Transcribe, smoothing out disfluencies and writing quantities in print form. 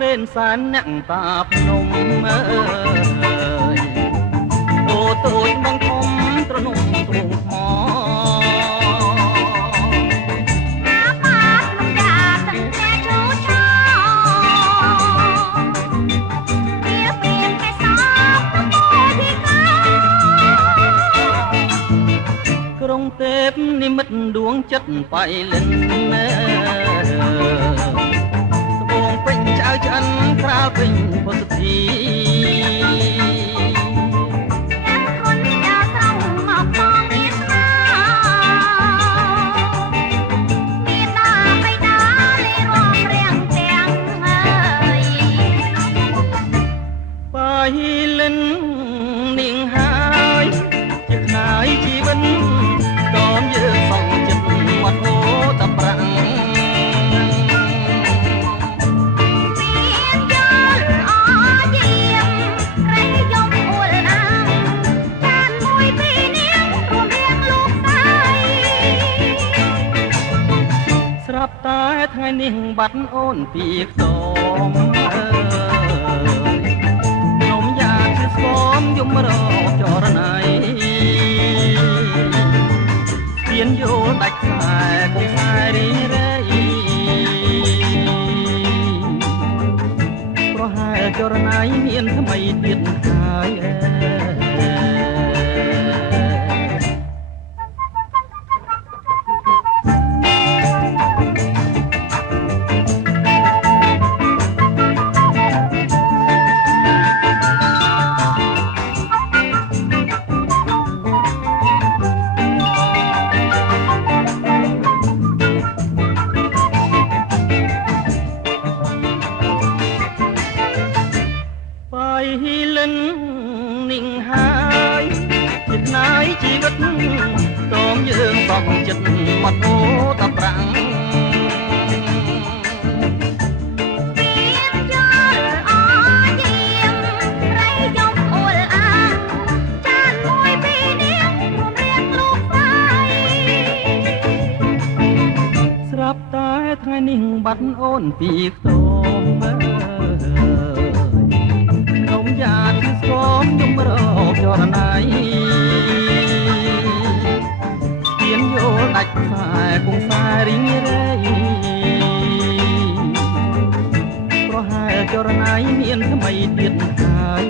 រេនសានអ្នកតាភ្នំអើយអូតូចបងធំត្រនំទ្រូងថ្មក្រុងទេពនិមិត្តដួងចិត្តបៃលិនត្បូងពេញចៅឆ្អិនក្រាលពេញពុទ្ធធីបៃលិននាងហើយជាខ្នាយជីវិតដំយើងសងចិត្តមាត់ហូរតប្រាំងស្រាប់តែថ្ងៃនេះបាត់អូនពីខ្ទមអើយនំយ៉ាជាស្គមយំរកចរណៃស្ពានយល់ដាច់ខ្សែគង់ខ្សែរីរៃប្រហែលចរណៃមានថ្មីទៀតហើយលិននាងហើយជាថ្នាយជីវិតតមយើងសងចិត្តមាត់ហូរតប្រាំងស្រាប់តែថ្ងៃនេះបាត់អូនពីខ្ទមយ៉ាទីស្គមយំរកចរណៃស្ពានយល់ដាច់ខ្សែគង់ខ្សែរីងរៃប្រហែលចរណៃមានថ្មីទៀតហើយ